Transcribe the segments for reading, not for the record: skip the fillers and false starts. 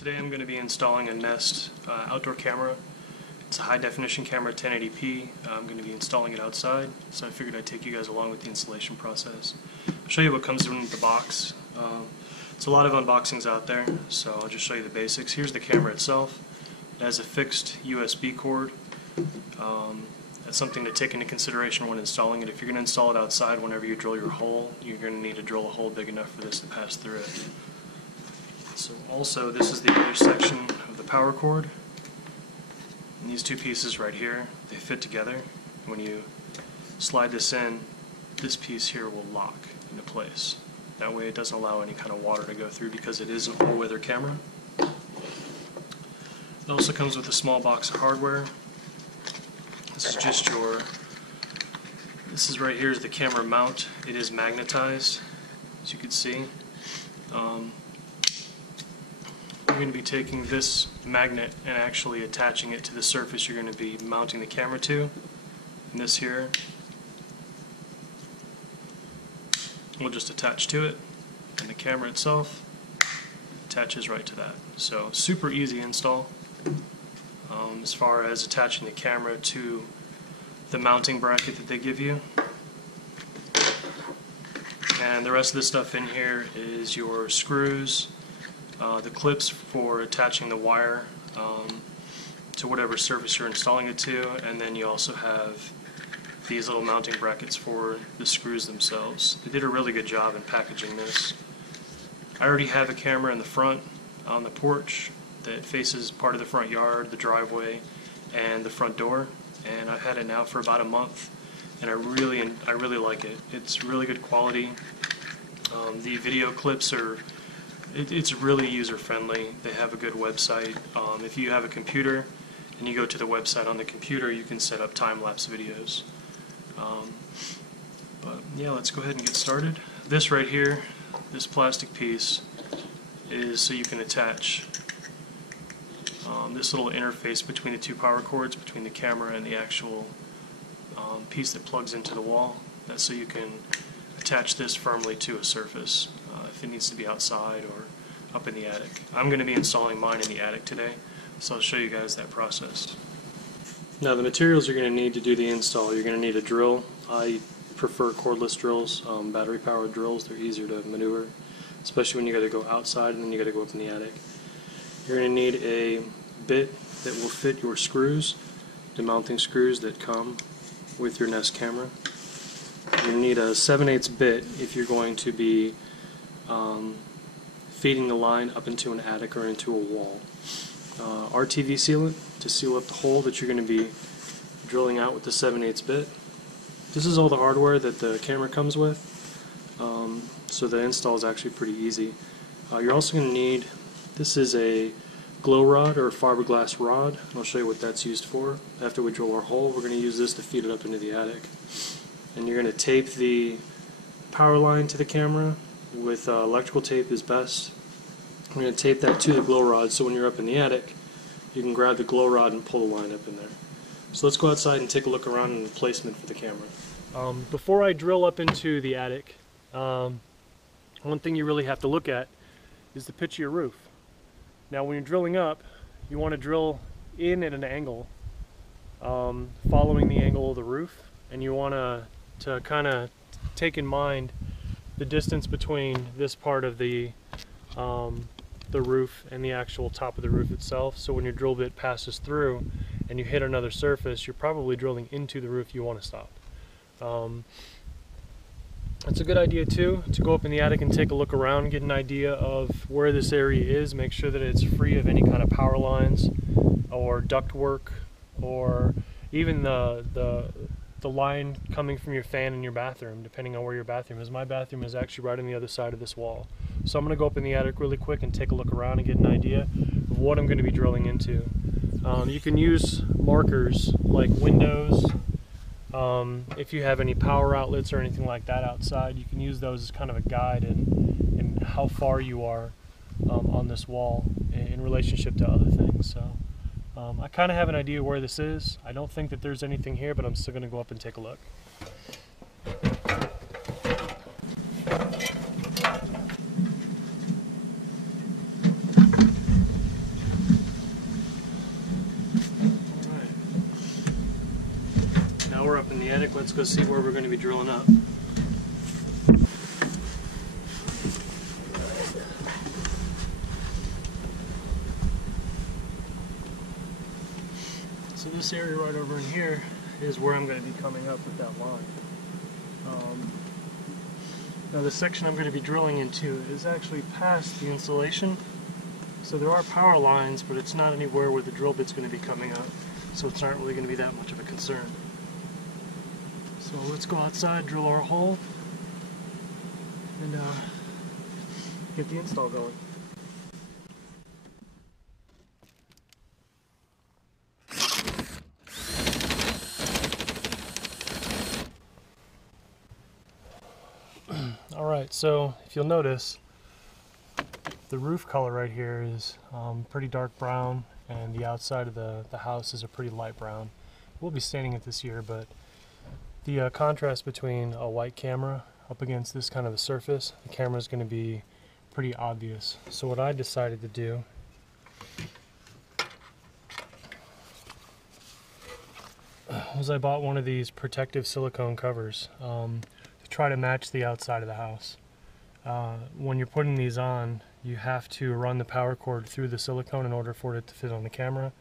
Today I'm going to be installing a Nest outdoor camera. It's a high definition camera, 1080p. I'm going to be installing it outside, so I figured I'd take you guys along with the installation process. I'll show you what comes in the box. It's a lot of unboxings out there, so I'll just show you the basics. Here's the camera itself. It has a fixed USB cord. That's something to take into consideration when installing it. If you're going to install it outside, whenever you drill your hole, you're going to need to drill a hole big enough for this to pass through it. So also, this is the other section of the power cord. And these two pieces right here, they fit together. When you slide this in, this piece here will lock into place. That way it doesn't allow any kind of water to go through because it is an all-weather camera. It also comes with a small box of hardware. This is just this right here is the camera mount. It is magnetized, as you can see. You're going to be taking this magnet and actually attaching it to the surface you're going to be mounting the camera to. And this here will just attach to it, and the camera itself attaches right to that. So super easy install as far as attaching the camera to the mounting bracket that they give you. And the rest of the stuff in here is your screws, the clips for attaching the wire to whatever surface you're installing it to, and then you also have these little mounting brackets for the screws themselves. They did a really good job in packaging this. I already have a camera in the front on the porch that faces part of the front yard, the driveway, and the front door, and I've had it now for about a month, and I really like it. It's really good quality. The video clips are it's really user-friendly. They have a good website. If you have a computer and you go to the website on the computer, you can set up time-lapse videos. But yeah, let's go ahead and get started. This right here, this plastic piece, is so you can attach this little interface between the two power cords, between the camera and the actual piece that plugs into the wall. That's so you can attach this firmly to a surface if it needs to be outside or up in the attic. I'm going to be installing mine in the attic today, so I'll show you guys that process. Now the materials you're going to need to do the install, you're going to need a drill. I prefer cordless drills, battery powered drills. They're easier to maneuver, especially when you got to go outside and then you got to go up in the attic. You're going to need a bit that will fit your screws, the mounting screws that come with your Nest camera. You're going to need a 7/8 bit if you're going to be feeding the line up into an attic or into a wall. RTV sealant to seal up the hole that you're going to be drilling out with the 7/8 bit. This is all the hardware that the camera comes with, so the install is actually pretty easy. You're also going to need, this is a glow rod or a fiberglass rod, and I'll show you what that's used for. After we drill our hole, we're going to use this to feed it up into the attic. And you're going to tape the power line to the camera with electrical tape is best. We're going to tape that to the glow rod so when you're up in the attic you can grab the glow rod and pull the line up in there. So let's go outside and take a look around in the placement for the camera. Before I drill up into the attic, one thing you really have to look at is the pitch of your roof. Now when you're drilling up, you want to drill in at an angle following the angle of the roof, and you want to kind of take in mind the distance between this part of the roof and the actual top of the roof itself. So when your drill bit passes through and you hit another surface, you're probably drilling into the roof you want to stop. It's a good idea too to go up in the attic and take a look around, get an idea of where this area is, make sure that it's free of any kind of power lines or duct work or even the line coming from your fan in your bathroom, depending on where your bathroom is. My bathroom is actually right on the other side of this wall. So I'm going to go up in the attic really quick and take a look around and get an idea of what I'm going to be drilling into. You can use markers like windows. If you have any power outlets or anything like that outside, you can use those as kind of a guide in how far you are on this wall in relationship to other things. So I kind of have an idea where this is. I don't think that there's anything here, but I'm still going to go up and take a look. Now we're up in the attic. Let's go see where we're going to be drilling up. So this area right over in here is where I'm going to be coming up with that line. Now the section I'm going to be drilling into is actually past the insulation. So there are power lines, but it's not anywhere where the drill bit's going to be coming up. So it's not really going to be that much of a concern. So let's go outside, drill our hole, and get the install going. Alright, so if you'll notice, the roof color right here is pretty dark brown, and the outside of the house is a pretty light brown. We'll be staining it this year, but the contrast between a white camera up against this kind of a surface, the camera is going to be pretty obvious. So what I decided to do was I bought one of these protective silicone covers to try to match the outside of the house. When you're putting these on, you have to run the power cord through the silicone in order for it to fit on the camera.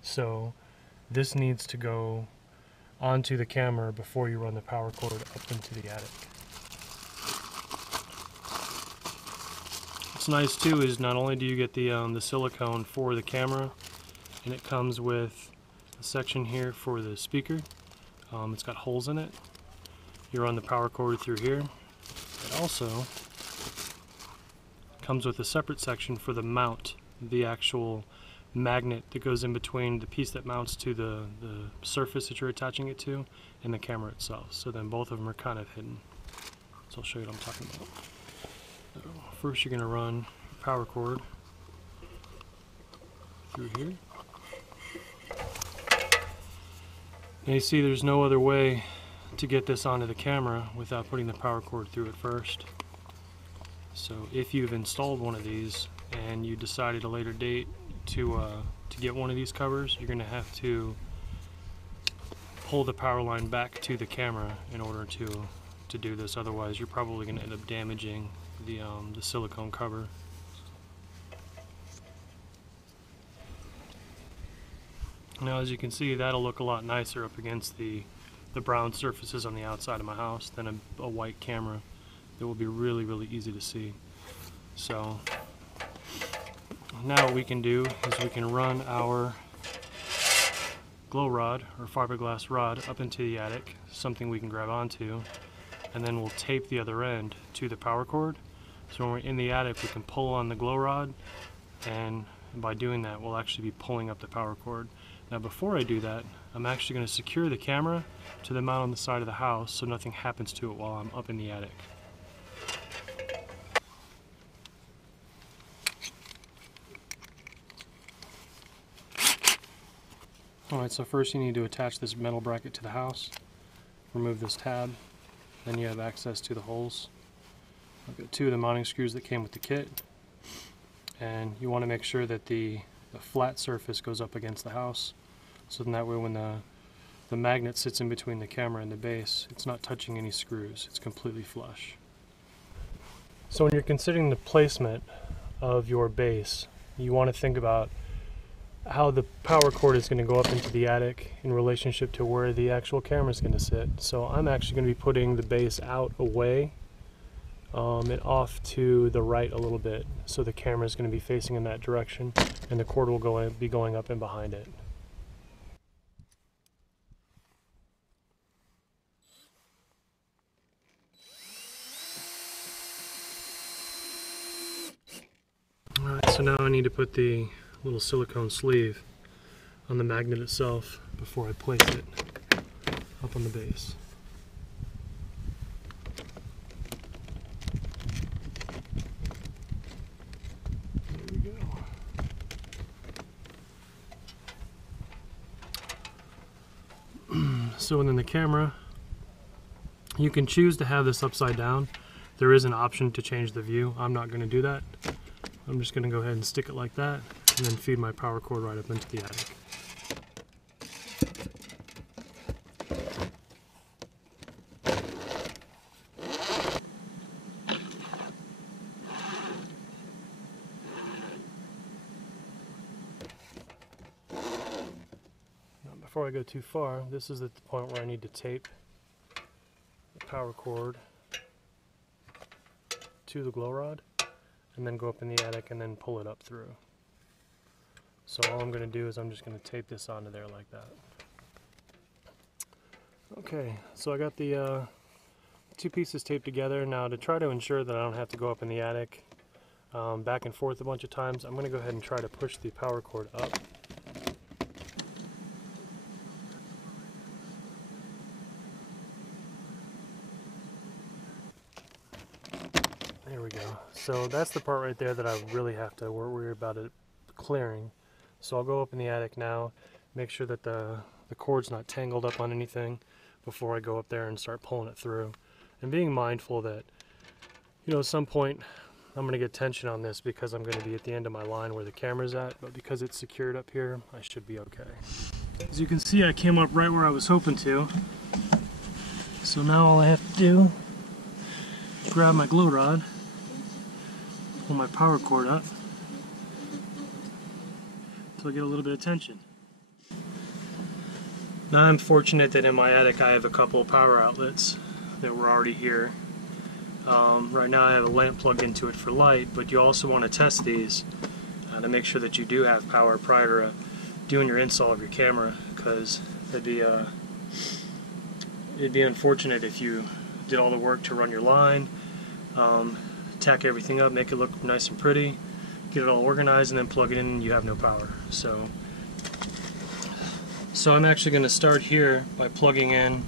So this needs to go onto the camera before you run the power cord up into the attic. What's nice too is not only do you get the silicone for the camera, and it comes with a section here for the speaker. It's got holes in it. You run the power cord through here. It also comes with a separate section for the mount, the actual magnet that goes in between the piece that mounts to the surface that you're attaching it to and the camera itself. So then both of them are kind of hidden. So I'll show you what I'm talking about. So first you're going to run the power cord through here. Now you see there's no other way to get this onto the camera without putting the power cord through it first. So if you've installed one of these and you decide at a later date to get one of these covers, you're going to have to pull the power line back to the camera in order to do this. Otherwise you're probably going to end up damaging the silicone cover. Now as you can see, that'll look a lot nicer up against the brown surfaces on the outside of my house than a white camera. It will be really, really easy to see. So now what we can do is we can run our glow rod or fiberglass rod up into the attic, something we can grab onto, and then we'll tape the other end to the power cord. So when we're in the attic, we can pull on the glow rod, and by doing that, we'll actually be pulling up the power cord. Now before I do that, I'm actually going to secure the camera to the mount on the side of the house so nothing happens to it while I'm up in the attic. Alright, so first you need to attach this metal bracket to the house. Remove this tab, then you have access to the holes. I've got two of the mounting screws that came with the kit, and you want to make sure that the flat surface goes up against the house, so then that way when the magnet sits in between the camera and the base, it's not touching any screws, it's completely flush. So when you're considering the placement of your base, you want to think about how the power cord is going to go up into the attic in relationship to where the actual camera is going to sit. So I'm actually going to be putting the base out away and off to the right a little bit, so the camera is going to be facing in that direction and the cord will be going up and behind it. Alright, so now I need to put the little silicone sleeve on the magnet itself before I place it up on the base. There we go. So within the camera, you can choose to have this upside down. There is an option to change the view. I'm not going to do that. I'm just going to go ahead and stick it like that and then feed my power cord right up into the attic. before I go too far, this is at the point where I need to tape the power cord to the glow rod and then go up in the attic and then pull it up through. So all I'm going to do is I'm just going to tape this onto there like that. Okay, so I got the two pieces taped together. Now, to try to ensure that I don't have to go up in the attic back and forth a bunch of times, I'm going to go ahead and try to push the power cord up. There we go. So that's the part right there that I really have to worry about it clearing. So I'll go up in the attic now, make sure that the cord's not tangled up on anything before I go up there and start pulling it through. And being mindful that, you know, at some point I'm going to get tension on this because I'm going to be at the end of my line where the camera's at, but because it's secured up here, I should be okay. As you can see, I came up right where I was hoping to. So now all I have to do is grab my glow rod, pull my power cord up until I get a little bit of tension. Now I'm fortunate that in my attic I have a couple of power outlets that were already here. Right now I have a lamp plugged into it for light, but you also want to test these to make sure that you do have power prior to doing your install of your camera, because it'd be unfortunate if you did all the work to run your line, tack everything up, make it look nice and pretty, get it all organized, and then plug it in and you have no power. So I'm actually going to start here by plugging in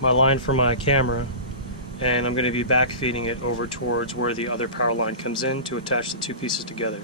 my line for my camera, and I'm going to be backfeeding it over towards where the other power line comes in to attach the two pieces together.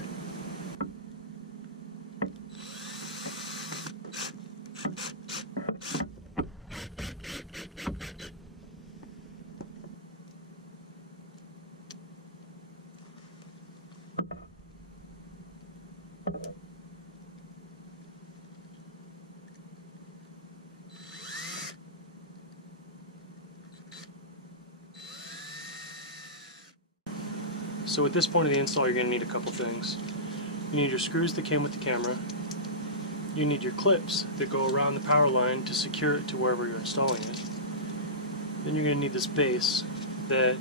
So at this point of the install, you're going to need a couple things. You need your screws that came with the camera. You need your clips that go around the power line to secure it to wherever you're installing it. Then you're going to need this base that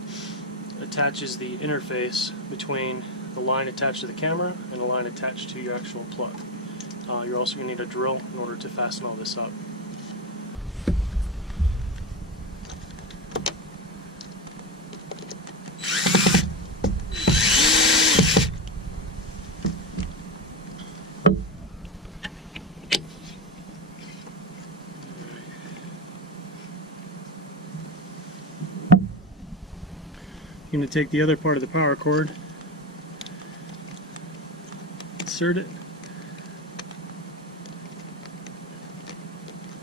attaches the interface between the line attached to the camera and the line attached to your actual plug. You're also going to need a drill in order to fasten all this up. I'm going to take the other part of the power cord, insert it,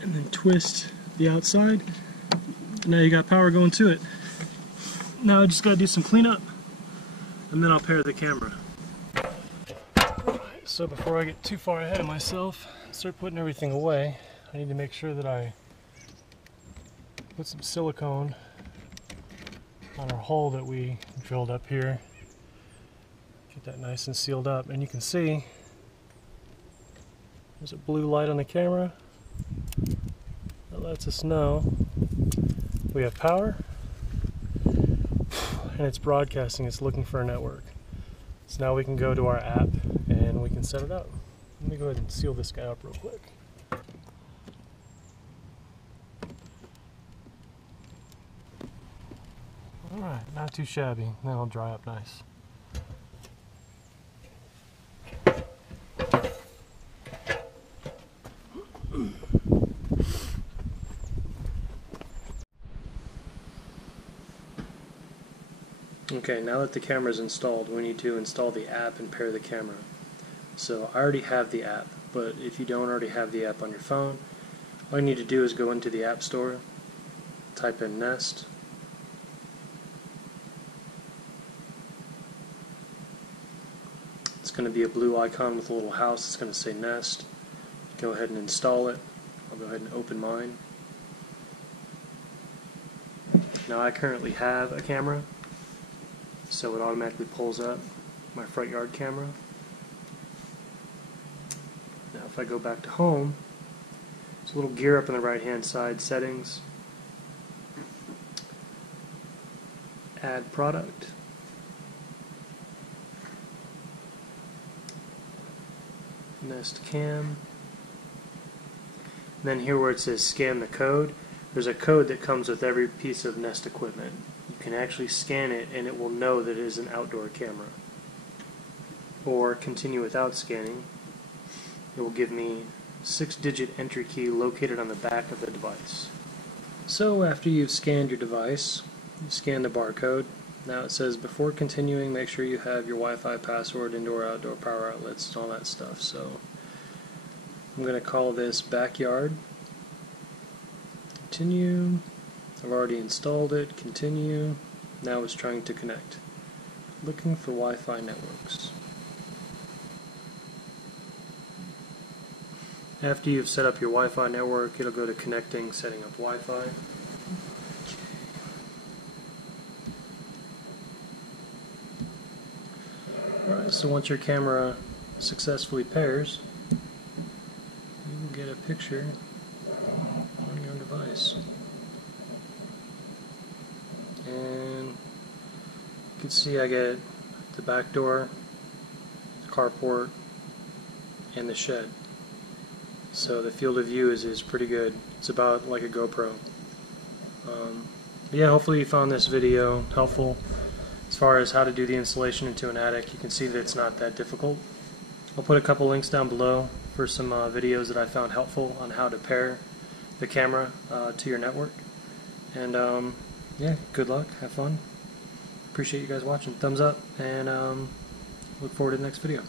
and then twist the outside. And now you got power going to it. Now I just got to do some cleanup, and then I'll pair the camera. So before I get too far ahead of myself and start putting everything away, I need to make sure that I put some silicone on our hole that we drilled up here. Get that nice and sealed up, and you can see there's a blue light on the camera that lets us know we have power, and it's broadcasting, it's looking for a network. So now we can go to our app and we can set it up. Let me go ahead and seal this guy up real quick. Alright, not too shabby. That'll dry up nice. Okay, now that the camera is installed, we need to install the app and pair the camera. So I already have the app, but if you don't already have the app on your phone, all you need to do is go into the App Store, type in Nest, it's going to be a blue icon with a little house. It's going to say Nest. Go ahead and install it. I'll go ahead and open mine. Now I currently have a camera, so it automatically pulls up my front yard camera. Now if I go back to home, There's a little gear up on the right hand side, settings, add product, Nest Cam, and then here where it says scan the code, there's a code that comes with every piece of Nest equipment. You can actually scan it and it will know that it is an outdoor camera. Or continue without scanning. It will give me 6-digit entry key located on the back of the device. So after you've scanned your device, you scan the barcode. Now it says before continuing, make sure you have your Wi-Fi password, indoor, outdoor power outlets, and all that stuff. So I'm going to call this backyard. Continue. I've already installed it. Continue. Now it's trying to connect. Looking for Wi-Fi networks. After you've set up your Wi-Fi network, it'll go to connecting, setting up Wi-Fi. Alright, so once your camera successfully pairs, you can get a picture on your device. And you can see I get the back door, the carport, and the shed. So the field of view is pretty good. It's about like a GoPro. Yeah, hopefully you found this video helpful as far as how to do the installation into an attic. You can see that it's not that difficult. I'll put a couple links down below for some videos that I found helpful on how to pair the camera to your network. And yeah, good luck, have fun. Appreciate you guys watching. Thumbs up, and look forward to the next video.